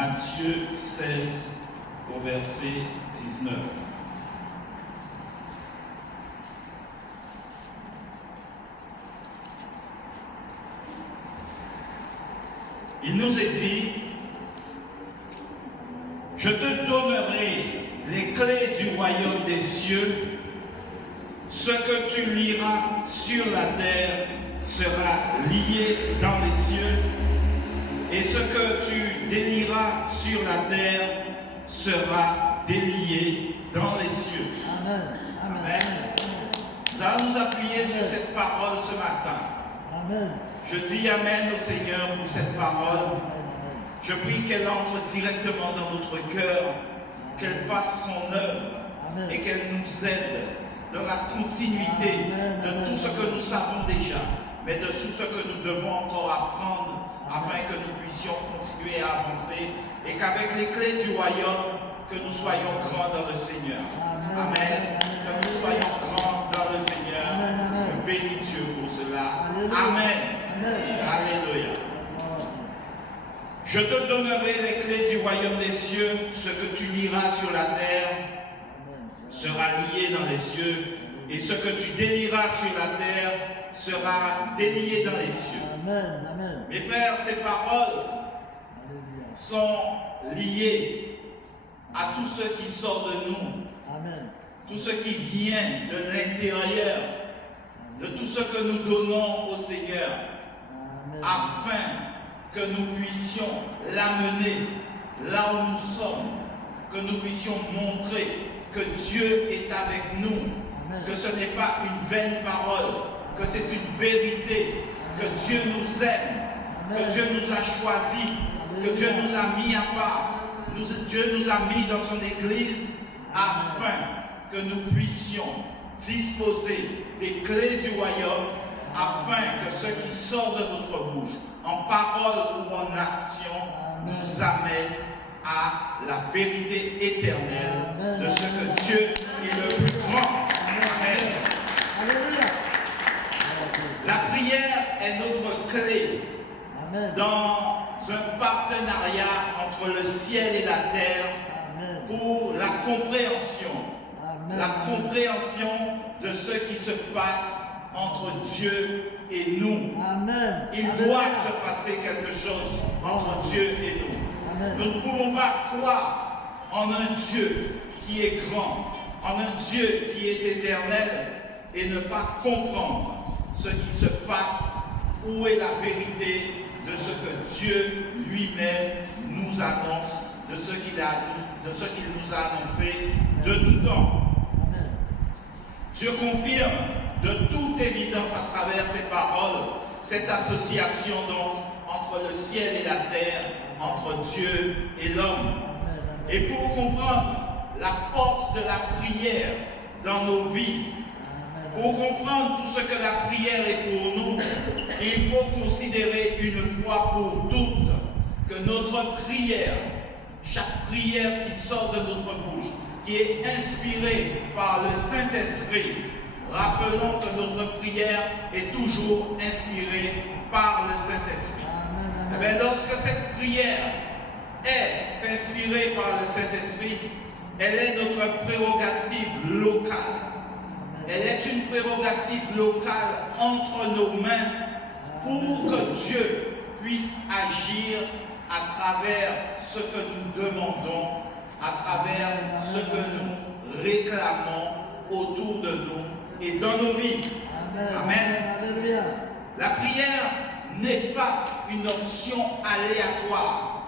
Matthieu 16, au verset 19. Il nous est dit, je te donnerai les clés du royaume des cieux. Ce que tu liras sur la terre sera lié dans les cieux, et ce que tu délieras sur la terre sera délié dans les cieux. Amen. Amen. Nous allons nous appuyer sur cette parole ce matin. Amen. Je dis Amen au Seigneur pour cette parole. Je prie qu'elle entre directement dans notre cœur, qu'elle fasse son œuvre et qu'elle nous aide dans la continuité de tout ce que nous savons déjà, mais de tout ce que nous devons encore apprendre afin que nous puissions continuer à avancer et qu'avec les clés du royaume, que nous soyons grands dans le Seigneur. Amen. Que nous soyons grands dans le Seigneur. Je bénis Dieu pour cela. Amen. Alléluia. Je te donnerai les clés du royaume des cieux. Ce que tu liras sur la terre sera lié dans les cieux, et ce que tu délieras sur la terre sera délié dans les cieux. Amen. Amen. Mes frères, ces paroles sont liées à tout ce qui sort de nous, Amen. tout ce qui vient de l'intérieur, de tout ce que nous donnons au Seigneur, afin que nous puissions l'amener là où nous sommes, que nous puissions montrer que Dieu est avec nous, que ce n'est pas une vaine parole, que c'est une vérité, que Dieu nous aime, que Dieu nous a choisis, que Dieu nous a mis à part, Dieu nous a mis dans son Église afin que nous puissions disposer des clés du royaume, afin que ce qui sort de notre bouche, en parole ou en action, nous amène à la vérité éternelle de ce que Dieu est le plus grand. Amen. La prière est notre clé dans un partenariat entre le ciel et la terre pour la compréhension de ce qui se passe entre Dieu et nous. Il doit se passer quelque chose entre Dieu et nous. Nous ne pouvons pas croire en un Dieu qui est grand, en un Dieu qui est éternel, et ne pas comprendre ce qui se passe, où est la vérité de ce que Dieu lui-même nous annonce, de ce qu'il nous a annoncé de tout temps. Dieu confirme de toute évidence à travers ces paroles cette association donc entre le ciel et la terre, entre Dieu et l'homme. Et pour comprendre la force de la prière dans nos vies, pour comprendre tout ce que la prière est pour nous, il faut considérer une fois pour toutes que notre prière, chaque prière qui sort de notre bouche, qui est inspirée par le Saint-Esprit, rappelons que notre prière est toujours inspirée par le Saint-Esprit. Mais lorsque cette prière est inspirée par le Saint-Esprit, elle est notre prérogative locale. Elle est une prérogative locale entre nos mains pour que Dieu puisse agir à travers ce que nous demandons, à travers ce que nous réclamons autour de nous et dans nos vies. Amen. La prière n'est pas une option aléatoire.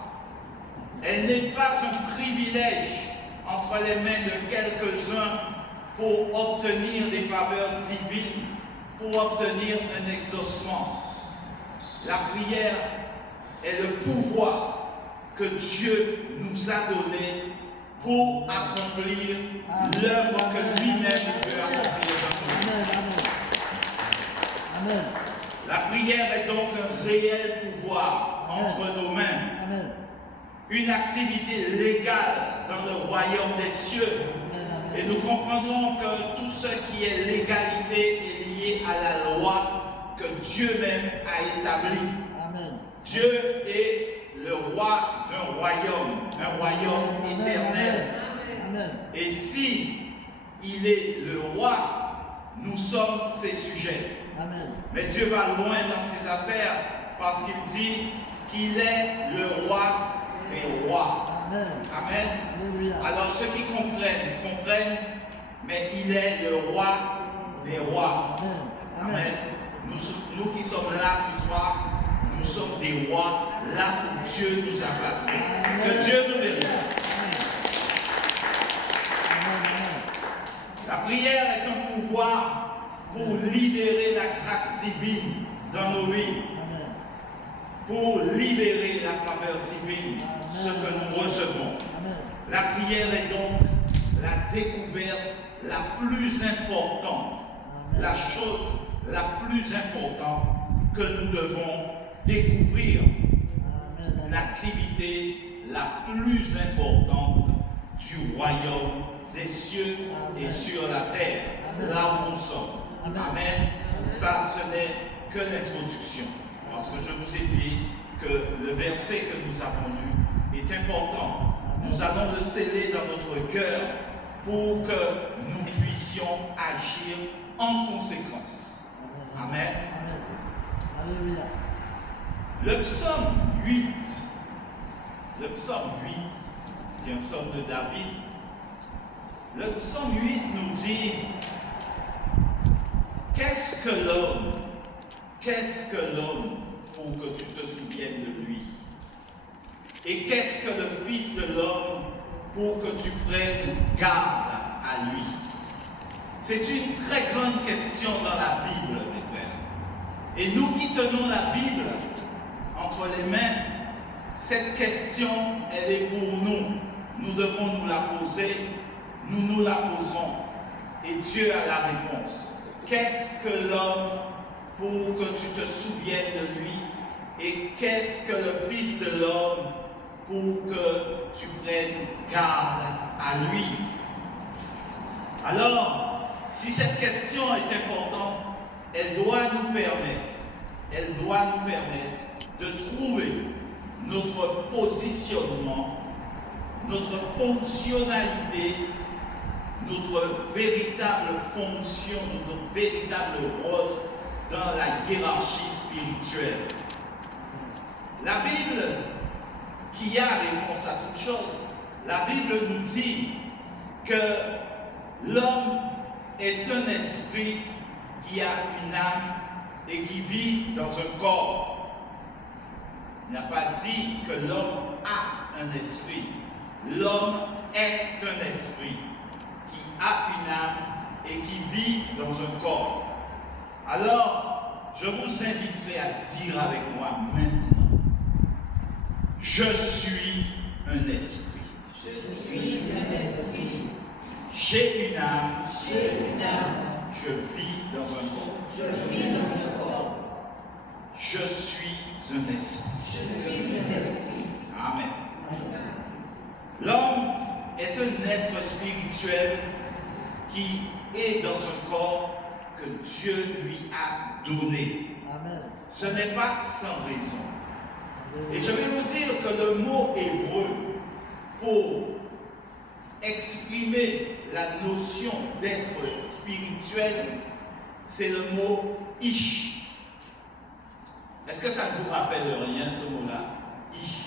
Elle n'est pas un privilège entre les mains de quelques-uns pour obtenir des faveurs divines, pour obtenir un exaucement. La prière est le pouvoir que Dieu nous a donné pour accomplir l'œuvre que lui-même veut accomplir dans nous. Amen. La prière est donc un réel pouvoir entre nos mains, une activité légale dans le royaume des cieux. Et nous comprendrons que tout ce qui est légalité est lié à la loi que Dieu même a établie. Dieu est le roi d'un royaume, un royaume éternel. Amen. Et si il est le roi, nous sommes ses sujets. Amen. Mais Dieu va loin dans ses affaires parce qu'il dit qu'il est le roi des rois. Amen. Amen. Alléluia. Alors ceux qui comprennent, mais il est le roi des rois. Amen. Amen. Nous qui sommes là ce soir, nous sommes des rois là où Dieu nous a placés. Que Dieu nous bénisse. La prière est un pouvoir pour libérer la grâce divine dans nos vies. Pour libérer la faveur divine, ce que nous recevons. La prière est donc la découverte la plus importante, la chose la plus importante que nous devons découvrir. L'activité la plus importante du royaume des cieux et sur la terre, là où nous sommes. Amen. Ça, ce n'est que l'introduction. Parce que je vous ai dit que le verset que nous avons lu est important. Nous allons le sceller dans notre cœur pour que nous puissions agir en conséquence. Amen. Alléluia. Le psaume 8, qui est un psaume de David, le psaume 8 nous dit: qu'est-ce que l'homme? Qu'est-ce que l'homme pour que tu te souviennes de lui? Et qu'est-ce que le Fils de l'homme pour que tu prennes garde à lui? C'est une très grande question dans la Bible, mes frères. Et nous qui tenons la Bible entre les mains, cette question, elle est pour nous. Nous devons nous la poser. Nous nous la posons. Et Dieu a la réponse. Qu'est-ce que l'homme pour que tu te souviennes de lui? Et qu'est-ce que le Fils de l'homme pour que tu prennes garde à lui? Alors, si cette question est importante, elle doit nous permettre de trouver notre positionnement, notre fonctionnalité, notre véritable fonction, notre véritable rôle dans la hiérarchie spirituelle. La Bible, qui a réponse à toutes choses, la Bible nous dit que l'homme est un esprit qui a une âme et qui vit dans un corps. Il n'a pas dit que l'homme a un esprit. L'homme est un esprit qui a une âme et qui vit dans un corps. Alors, je vous inviterai à dire avec moi maintenant: je suis un esprit. Je suis un esprit. J'ai une âme. J'ai une âme. Je vis dans un corps. Je vis dans un corps. Je suis un esprit. Je suis un esprit. Amen. L'homme est un être spirituel qui est dans un corps que Dieu lui a donné. Amen. Ce n'est pas sans raison. Et je vais vous dire que le mot hébreu pour exprimer la notion d'être spirituel, c'est le mot ish. Est-ce que ça ne vous rappelle rien, ce mot-là? Ish.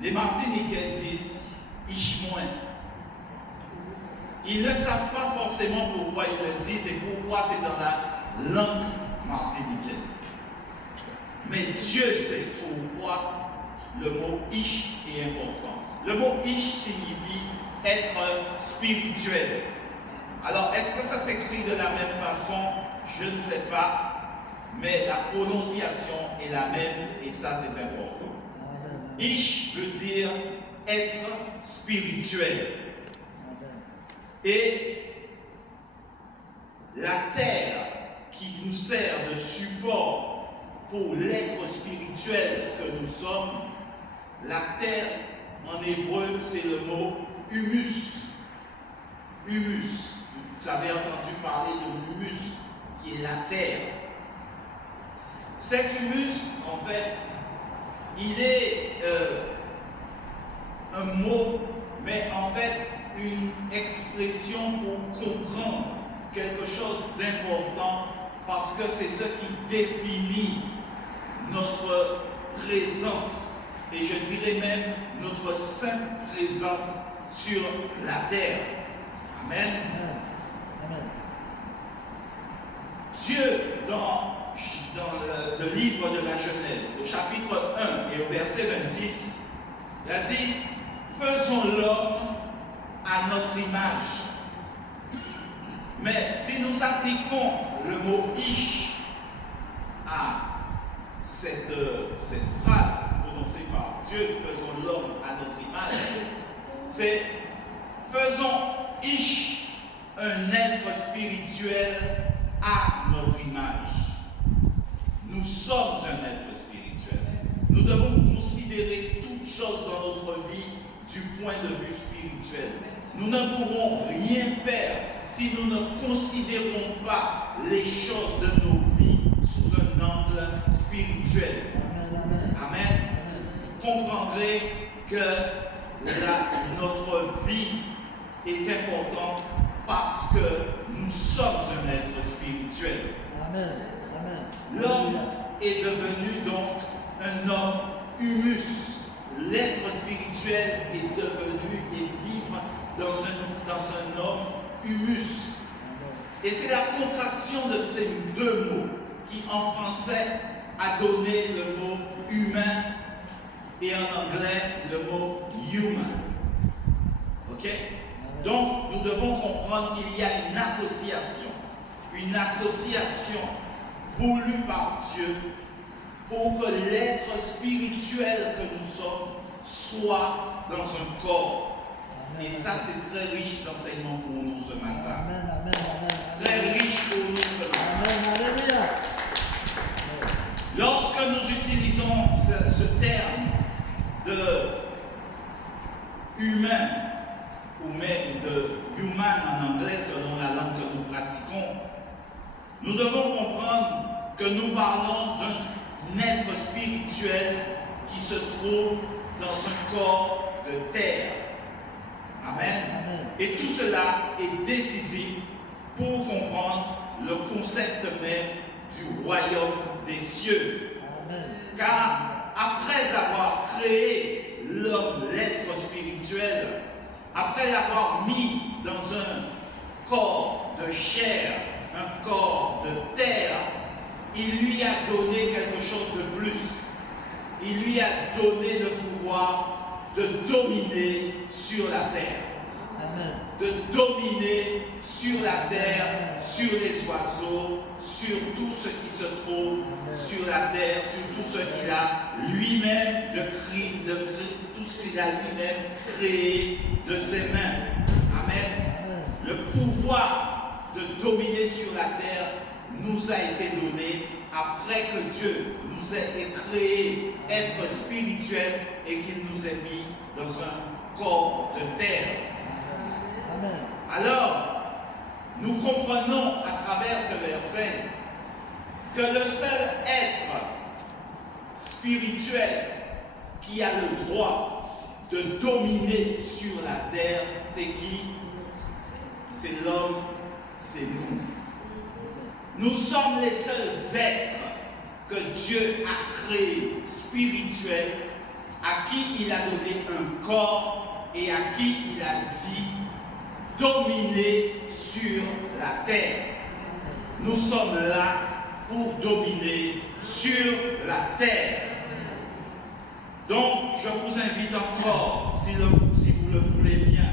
Les Martiniquais disent ish moins. Ils ne savent pas forcément pourquoi ils le disent et pourquoi c'est dans la langue martiniquaise. Mais Dieu sait pourquoi le mot ish est important. Le mot ish signifie être spirituel. Alors, est-ce que ça s'écrit de la même façon? Je ne sais pas, mais la prononciation est la même et ça c'est important. Ish veut dire être spirituel. Et la terre qui nous sert de support pour l'être spirituel que nous sommes, la terre en hébreu c'est le mot humus. Humus. Vous avez entendu parler de l'humus qui est la terre. Cet humus, en fait, il est un mot, mais en fait une expression pour comprendre quelque chose d'important, parce que c'est ce qui définit notre présence, et je dirais même notre sainte présence sur la terre. Amen. Amen. Dieu, dans le livre de la Genèse, au chapitre 1 et au verset 26, il a dit, faisons l'homme à notre image. Mais si nous appliquons le mot ish à cette phrase prononcée par Dieu, faisons l'homme à notre image, c'est faisons ish, un être spirituel à notre image. Nous sommes un être spirituel. Nous devons considérer toutes choses dans notre vie du point de vue spirituel. Nous ne pourrons rien faire si nous ne considérons pas les choses de nos vies sous un angle spirituel. Amen. Vous comprendrez que notre vie est importante parce que nous sommes un être spirituel. Amen. L'homme est devenu donc un homme humus. L'être spirituel est devenu et vivre dans un homme humus. Et c'est la contraction de ces deux mots qui en français a donné le mot humain et en anglais le mot human. Ok? Donc nous devons comprendre qu'il y a une association voulue par Dieu pour que l'être spirituel que nous sommes soit dans un corps. Et ça, c'est très riche d'enseignement pour nous ce matin. Amen. Très riche pour nous ce matin. Amen. Alléluia. Lorsque nous utilisons ce terme de humain, ou même de human en anglais selon la langue que nous pratiquons, nous devons comprendre que nous parlons d'un être spirituel qui se trouve dans un corps de terre. Amen. Et tout cela est décisif pour comprendre le concept même du royaume des cieux. Amen. Car après avoir créé l'homme, l'être spirituel, après l'avoir mis dans un corps de chair, un corps de terre, il lui a donné quelque chose de plus. Il lui a donné le pouvoir de dominer sur la terre. Amen. De dominer sur la terre, sur les oiseaux, sur tout ce qui se trouve sur la terre, sur tout ce qu'il a lui-même tout ce qu'il a lui-même créé de ses mains. Amen. Le pouvoir de dominer sur la terre nous a été donné après que Dieu nous ait créé être spirituel et qu'il nous ait mis dans un corps de terre. Amen. Alors, nous comprenons à travers ce verset que le seul être spirituel qui a le droit de dominer sur la terre, c'est qui? C'est l'homme, c'est nous. Nous sommes les seuls êtres que Dieu a créés spirituels, à qui il a donné un corps et à qui il a dit dominer sur la terre. Nous sommes là pour dominer sur la terre. Donc, je vous invite encore, si vous le voulez bien,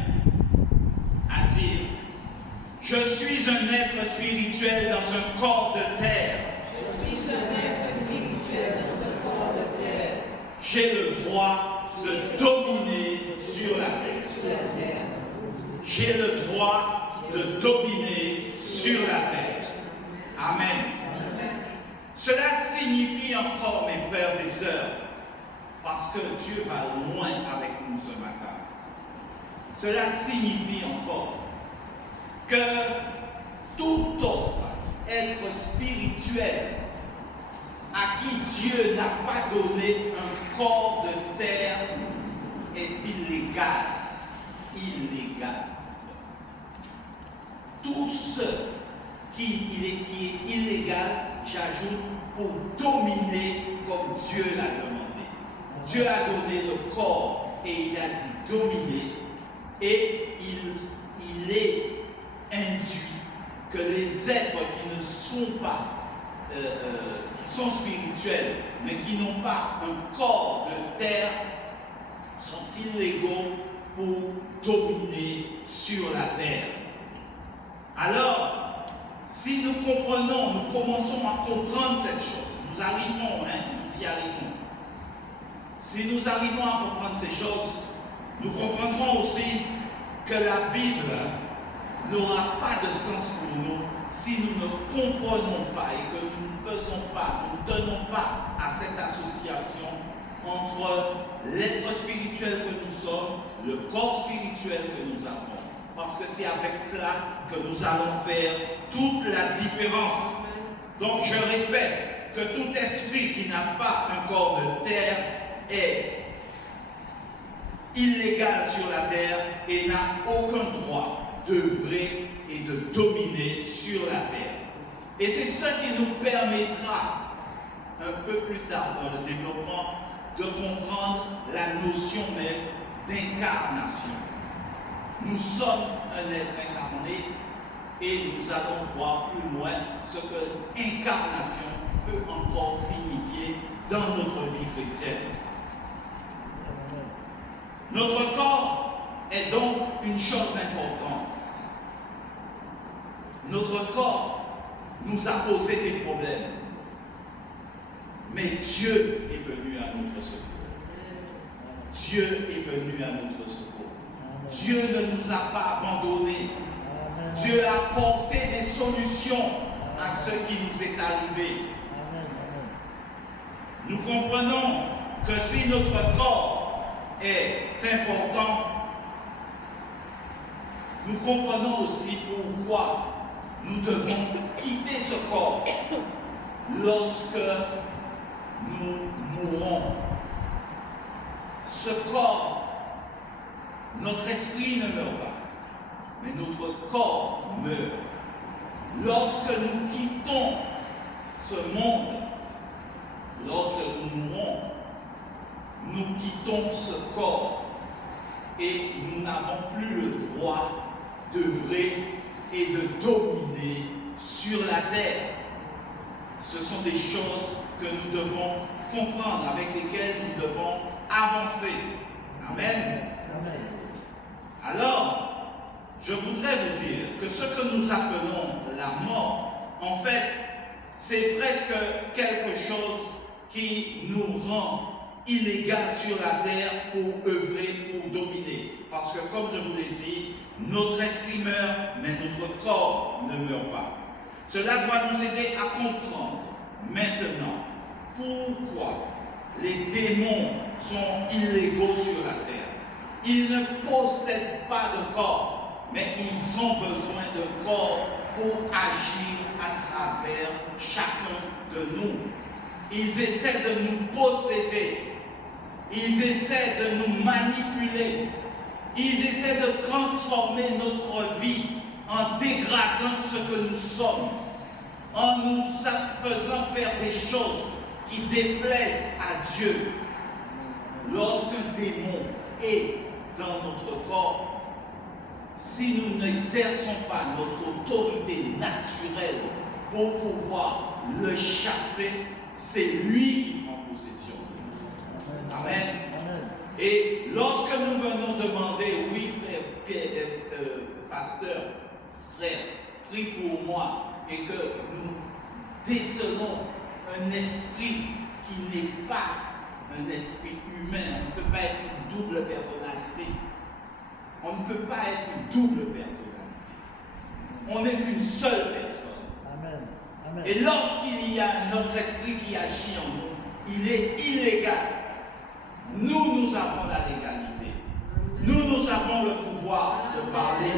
à dire, je suis un être spirituel dans un corps de terre. Je suis un être spirituel dans un corps de terre. J'ai le droit de dominer sur la terre. Sur la terre. J'ai le droit de dominer sur la terre. Amen. Cela signifie encore, mes frères et sœurs, parce que Dieu va loin avec nous ce matin. Cela signifie encore que tout autre être spirituel à qui Dieu n'a pas donné un corps de terre est illégal. Illégal. Tout ce qui est illégal, j'ajoute, pour dominer comme Dieu l'a demandé. Dieu a donné le corps et il a dit dominer, et il est induit que les êtres qui ne sont pas, qui sont spirituels, mais qui n'ont pas un corps de terre, sont illégaux pour dominer sur la terre. Alors, si nous comprenons, nous commençons à comprendre cette chose, nous arrivons, nous y arrivons. Si nous arrivons à comprendre ces choses, nous comprendrons aussi que la Bible n'aura pas de sens pour nous si nous ne comprenons pas et que nous ne faisons pas, nous ne tenons pas à cette association entre l'être spirituel que nous sommes, le corps spirituel que nous avons. Parce que c'est avec cela que nous allons faire toute la différence. Donc je répète que tout esprit qui n'a pas un corps de terre est illégal sur la terre et n'a aucun droit d'œuvrer et de dominer sur la terre. Et c'est ce qui nous permettra, un peu plus tard dans le développement, de comprendre la notion même d'incarnation. Nous sommes un être incarné et nous allons voir plus loin ce que incarnation peut encore signifier dans notre vie chrétienne. Notre corps est donc une chose importante. Notre corps nous a posé des problèmes. Mais Dieu est venu à notre secours. Dieu est venu à notre secours. Dieu ne nous a pas abandonnés. Dieu a apporté des solutions à ce qui nous est arrivé. Nous comprenons que si notre corps est important, nous comprenons aussi pourquoi nous devons quitter ce corps lorsque nous mourrons. Ce corps, notre esprit ne meurt pas, mais notre corps meurt. Lorsque nous quittons ce monde, lorsque nous mourons, nous quittons ce corps et nous n'avons plus le droit d'œuvrer et de dominer sur la terre. Ce sont des choses que nous devons comprendre, avec lesquelles nous devons avancer. Amen. Amen. Alors, je voudrais vous dire que ce que nous appelons la mort, en fait, c'est presque quelque chose qui nous rend illégal sur la terre pour œuvrer, pour dominer. Parce que, comme je vous l'ai dit, notre esprit meurt, mais notre corps ne meurt pas. Cela doit nous aider à comprendre maintenant pourquoi les démons sont illégaux sur la terre. Ils ne possèdent pas de corps, mais ils ont besoin de corps pour agir à travers chacun de nous. Ils essaient de nous posséder. Ils essaient de nous manipuler. Ils essaient de transformer notre vie en dégradant ce que nous sommes, en nous faisant faire des choses qui déplaisent à Dieu. Lorsqu'un démon est dans notre corps, si nous n'exerçons pas notre autorité naturelle pour pouvoir le chasser, c'est lui qui prend possession. Amen. Et lorsque nous venons demander, oui, pasteur, frère, prie pour moi, et que nous décelons un esprit qui n'est pas un esprit humain, on ne peut pas être une double personnalité. On ne peut pas être une double personnalité. On est une seule personne. Amen. Amen. Et lorsqu'il y a un autre esprit qui agit en nous, il est illégal. Nous avons la légalité. Nous avons le pouvoir de parler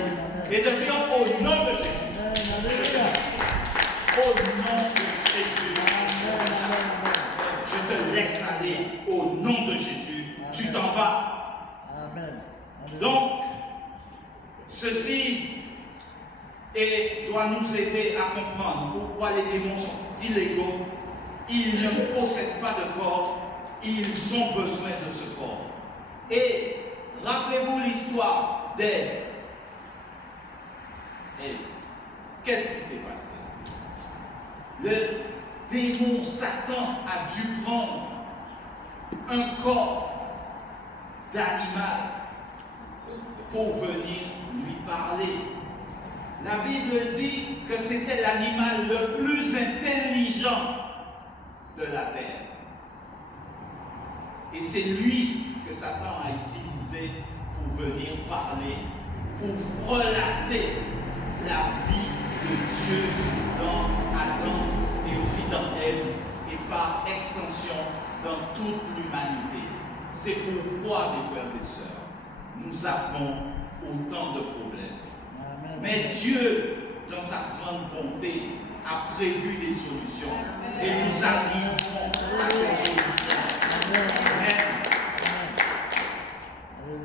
et de dire au nom de Jésus. Amen. Alléluia. Au nom de Jésus. Amen. laisses aller au nom de Jésus. Amen. Tu t'en vas. Amen. Amen. Donc, ceci doit nous aider à comprendre pourquoi les démons sont illégaux. Ils ne possèdent pas de corps, ils ont besoin de ce corps. Et rappelez-vous l'histoire d'Ève. Ève, qu'est-ce qui s'est passé? Le démon Satan a dû prendre un corps d'animal pour venir lui parler. La Bible dit que c'était l'animal le plus intelligent de la terre. Et c'est lui que Satan a utilisé pour venir parler, pour relater la vie de Dieu dans Adam et aussi dans Ève et par extension dans toute l'humanité. C'est pourquoi, mes frères et sœurs, nous avons autant de problèmes. Amen. Mais Dieu, dans sa grande bonté, a prévu des solutions et nous arriverons à ces solutions. Amen.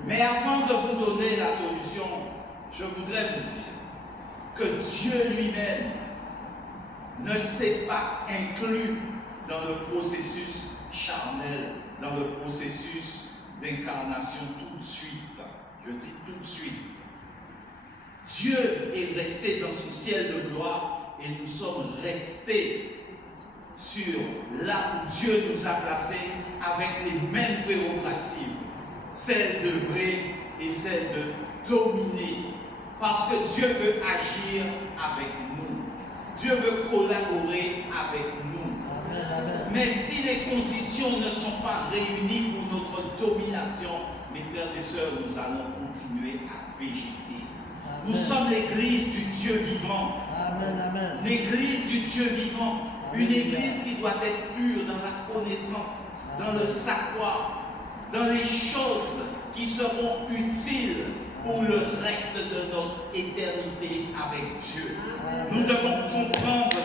Mais avant de vous donner la solution, je voudrais vous dire que Dieu lui-même ne s'est pas inclus dans le processus charnel, dans le processus d'incarnation tout de suite. Je dis tout de suite. Dieu est resté dans son ciel de gloire et nous sommes restés sur là où Dieu nous a placés avec les mêmes prérogatives, celle d'œuvrer et celle de dominer. Parce que Dieu veut agir avec nous. Dieu veut collaborer avec nous. Amen, amen. Mais si les conditions ne sont pas réunies pour notre domination, mes frères et sœurs, nous allons continuer à végéter. Nous sommes l'église du Dieu vivant. Amen, amen. L'église du Dieu vivant. Une église qui doit être pure dans la connaissance, dans le savoir, dans les choses qui seront utiles pour le reste de notre éternité avec Dieu. Nous devons comprendre